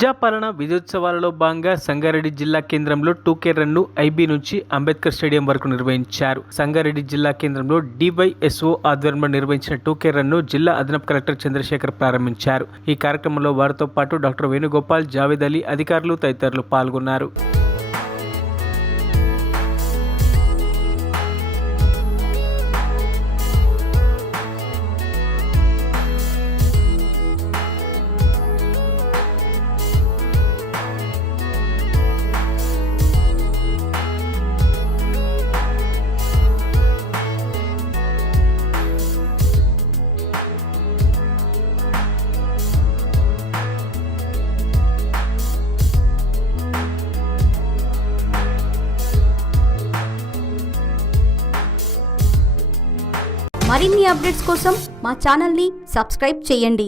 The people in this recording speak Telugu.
ప్రజాపాలన విజయోత్సవాలలో భాగంగా సంగారెడ్డి జిల్లా కేంద్రంలో 2K రన్ను ఐబీ నుంచి అంబేద్కర్ స్టేడియం వరకు నిర్వహించారు. సంగారెడ్డి జిల్లా కేంద్రంలో DYSO ఆధ్వర్యంలో నిర్వహించిన 2K రన్ను జిల్లా అదనపు కలెక్టర్ చంద్రశేఖర్ ప్రారంభించారు. ఈ కార్యక్రమంలో వారితో పాటు డాక్టర్ వేణుగోపాల్, జావేద్ అలీ, అధికారులు తదితరులు పాల్గొన్నారు. మరిన్ని అప్డేట్స్ కోసం మా ఛానల్ని సబ్స్క్రైబ్ చేయండి.